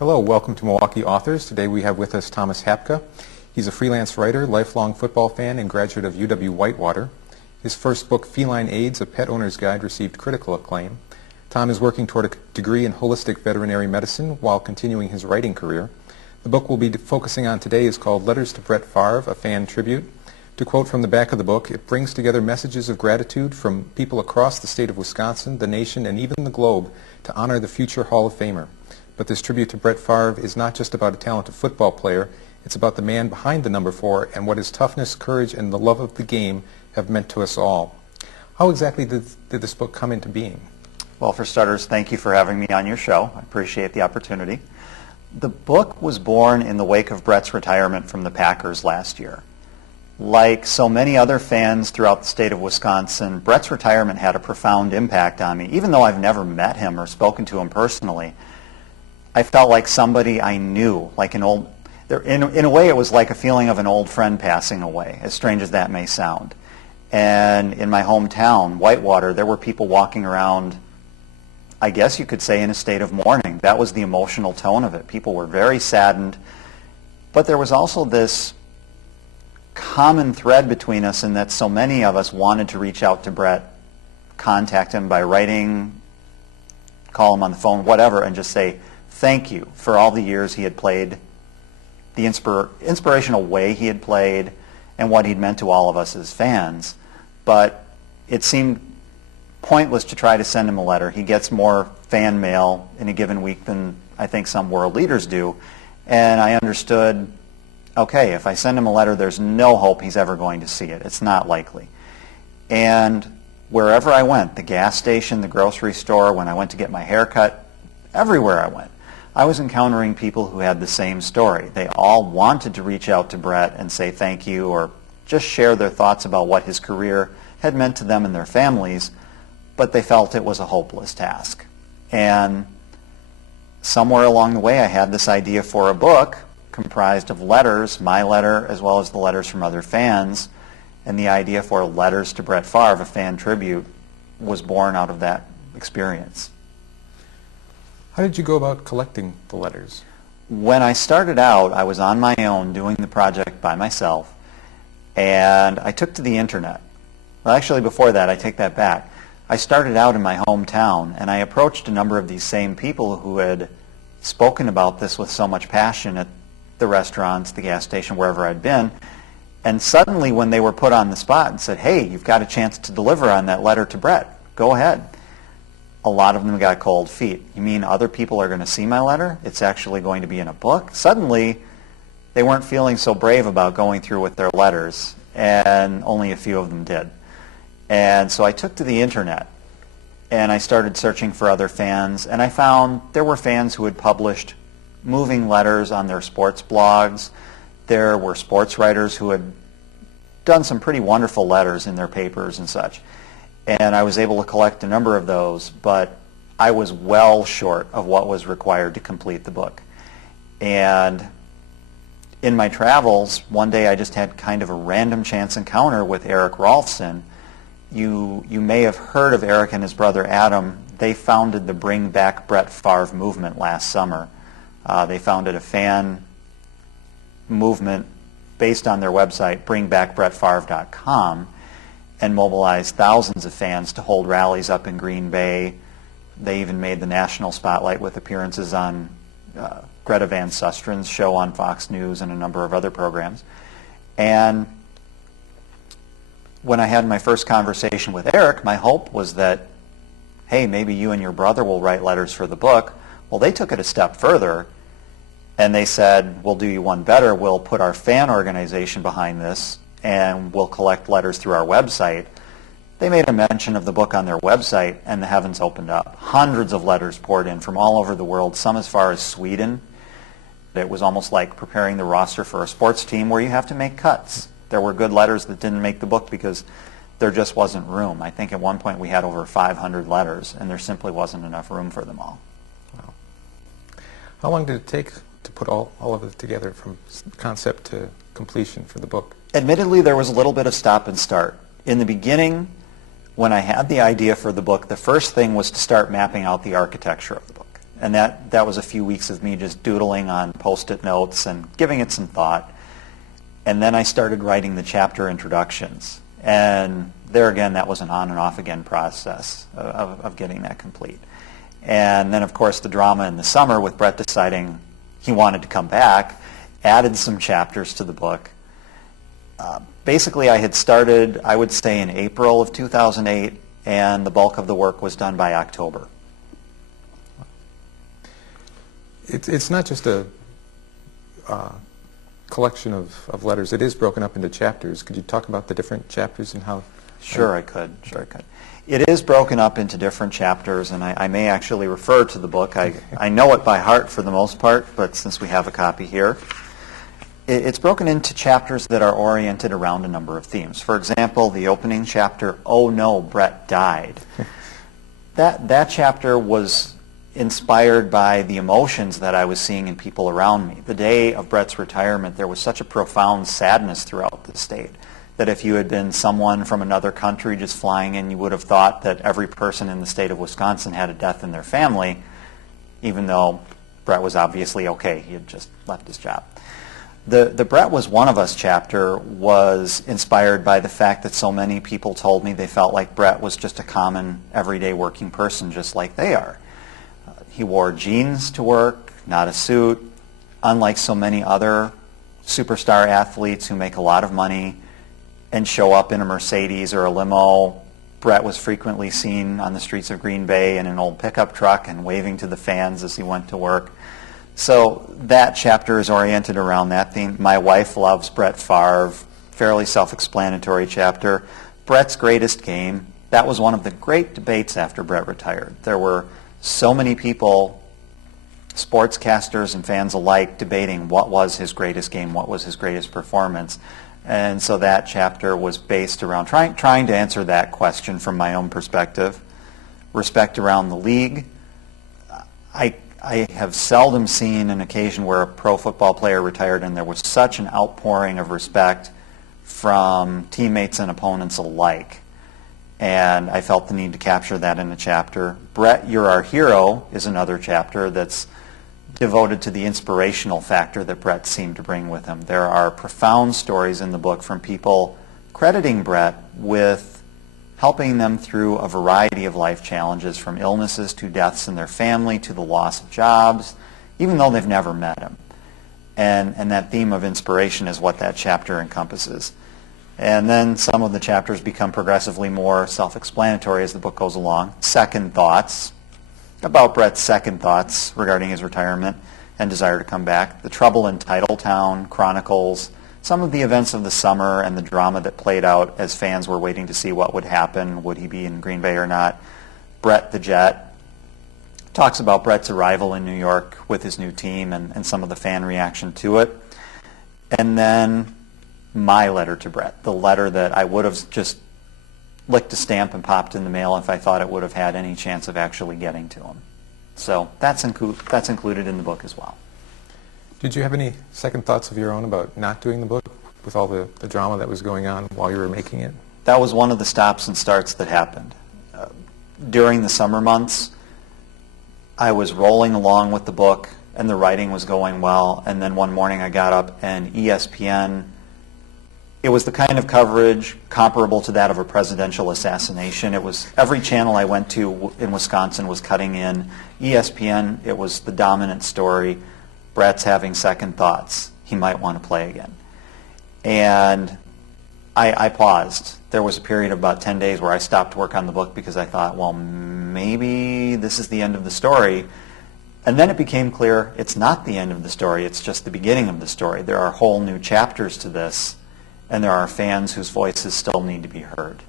Hello, welcome to Milwaukee Authors. Today we have with us Thomas Hapka. He's a freelance writer, lifelong football fan, and graduate of UW-Whitewater. His first book, Feline AIDS, A Pet Owner's Guide, received critical acclaim. Tom is working toward a degree in holistic veterinary medicine while continuing his writing career. The book we'll be focusing on today is called Letters to Brett Favre, a Fan Tribute. To quote from the back of the book, it brings together messages of gratitude from people across the state of Wisconsin, the nation, and even the globe to honor the future Hall of Famer. But this tribute to Brett Favre is not just about a talented football player, it's about the man behind the number 4 and what his toughness, courage, and the love of the game have meant to us all. How exactly did this book come into being? Well, for starters, thank you for having me on your show. I appreciate the opportunity. The book was born in the wake of Brett's retirement from the Packers last year. Like so many other fans throughout the state of Wisconsin, Brett's retirement had a profound impact on me. Even though I've never met him or spoken to him personally, I felt like somebody I knew, like in a way it was like a feeling of an old friend passing away, as strange as that may sound. And in my hometown, Whitewater, there were people walking around, I guess you could say, in a state of mourning. That was the emotional tone of it. People were very saddened, but there was also this common thread between us in that so many of us wanted to reach out to Brett, contact him by writing, call him on the phone, whatever, and just say thank you for all the years he had played, the inspirational way he had played, and what he'd meant to all of us as fans. But it seemed pointless to try to send him a letter. He gets more fan mail in a given week than I think some world leaders do. And I understood, okay, if I send him a letter, there's no hope he's ever going to see it. It's not likely. And wherever I went, the gas station, the grocery store, when I went to get my hair cut, everywhere I went, I was encountering people who had the same story. They all wanted to reach out to Brett and say thank you or just share their thoughts about what his career had meant to them and their families, but they felt it was a hopeless task. And somewhere along the way I had this idea for a book comprised of letters, my letter as well as the letters from other fans, and the idea for Letters to Brett Favre, a fan tribute, was born out of that experience. How did you go about collecting the letters? When I started out, I was on my own doing the project by myself, and I took to the internet. Well, actually, before that, I take that back. I started out in my hometown, and I approached a number of these same people who had spoken about this with so much passion at the restaurants, the gas station, wherever I'd been, and suddenly when they were put on the spot and said, hey, you've got a chance to deliver on that letter to Brett, go ahead. A lot of them got cold feet. You mean other people are going to see my letter? It's actually going to be in a book? Suddenly, they weren't feeling so brave about going through with their letters, and only a few of them did. And so I took to the internet, and I started searching for other fans, and I found there were fans who had published moving letters on their sports blogs. There were sports writers who had done some pretty wonderful letters in their papers and such. And I was able to collect a number of those, but I was well short of what was required to complete the book. And in my travels, one day I just had kind of a random chance encounter with Eric Rolfson. You may have heard of Eric and his brother Adam. They founded the Bring Back Brett Favre movement last summer. They founded a fan movement based on their website, bringbackbrettfavre.com, and mobilized thousands of fans to hold rallies up in Green Bay. They even made the national spotlight with appearances on Greta Van Sustren's show on Fox News and a number of other programs. And when I had my first conversation with Eric, my hope was that, hey, maybe you and your brother will write letters for the book. Well, they took it a step further, and they said, we'll do you one better. We'll put our fan organization behind this, and we'll collect letters through our website. They made a mention of the book on their website, and the heavens opened up. Hundreds of letters poured in from all over the world, some as far as Sweden. It was almost like preparing the roster for a sports team where you have to make cuts. There were good letters that didn't make the book because there just wasn't room. I think at one point we had over 500 letters, and there simply wasn't enough room for them all. Wow. How long did it take to put all of it together from concept to completion for the book? Admittedly, there was a little bit of stop and start. In the beginning, when I had the idea for the book, the first thing was to start mapping out the architecture of the book. And that was a few weeks of me just doodling on Post-it notes and giving it some thought. And then I started writing the chapter introductions. And there again, that was an on and off again process of getting that complete. And then, of course, the drama in the summer with Brett deciding he wanted to come back added some chapters to the book. Basically, I had started, I would say, in April of 2008, and the bulk of the work was done by October. It's not just a collection of letters. It is broken up into chapters. Could you talk about the different chapters and how? Sure, I could. It is broken up into different chapters, and I may actually refer to the book. I know it by heart for the most part, but since we have a copy here, it's broken into chapters that are oriented around a number of themes. For example, the opening chapter, "Oh no, Brett died." That chapter was inspired by the emotions that I was seeing in people around me. The day of Brett's retirement, there was such a profound sadness throughout the state that if you had been someone from another country just flying in, you would have thought that every person in the state of Wisconsin had a death in their family, even though Brett was obviously okay. He had just left his job. The Brett Was One of Us chapter was inspired by the fact that so many people told me they felt like Brett was just a common, everyday working person just like they are. He wore jeans to work, not a suit. Unlike so many other superstar athletes who make a lot of money and show up in a Mercedes or a limo, Brett was frequently seen on the streets of Green Bay in an old pickup truck and waving to the fans as he went to work. So that chapter is oriented around that theme. My wife loves Brett Favre, fairly self-explanatory chapter. Brett's greatest game, that was one of the great debates after Brett retired. There were so many people, sportscasters and fans alike, debating what was his greatest game, what was his greatest performance. And so that chapter was based around trying to answer that question from my own perspective. Respect around the league. I have seldom seen an occasion where a pro football player retired and there was such an outpouring of respect from teammates and opponents alike. And I felt the need to capture that in a chapter. Brett, You're Our Hero is another chapter that's devoted to the inspirational factor that Brett seemed to bring with him. There are profound stories in the book from people crediting Brett with helping them through a variety of life challenges, from illnesses to deaths in their family to the loss of jobs, even though they've never met him. And that theme of inspiration is what that chapter encompasses. And then some of the chapters become progressively more self-explanatory as the book goes along. Second thoughts, about Brett's second thoughts regarding his retirement and desire to come back. The Trouble in Titletown chronicles some of the events of the summer and the drama that played out as fans were waiting to see what would happen. Would he be in Green Bay or not? Brett the Jet talks about Brett's arrival in New York with his new team and some of the fan reaction to it. And then my letter to Brett, the letter that I would have just licked a stamp and popped in the mail if I thought it would have had any chance of actually getting to him. So that's included in the book as well. Did you have any second thoughts of your own about not doing the book with all the drama that was going on while you were making it? That was one of the stops and starts that happened. During the summer months, I was rolling along with the book and the writing was going well, and then one morning I got up and ESPN, it was the kind of coverage comparable to that of a presidential assassination. It was every channel I went to in Wisconsin was cutting in. ESPN, it was the dominant story. Brett's having second thoughts. He might want to play again. And I paused. There was a period of about 10 days where I stopped work on the book because I thought, well, maybe this is the end of the story. And then it became clear it's not the end of the story. It's just the beginning of the story. There are whole new chapters to this, and there are fans whose voices still need to be heard.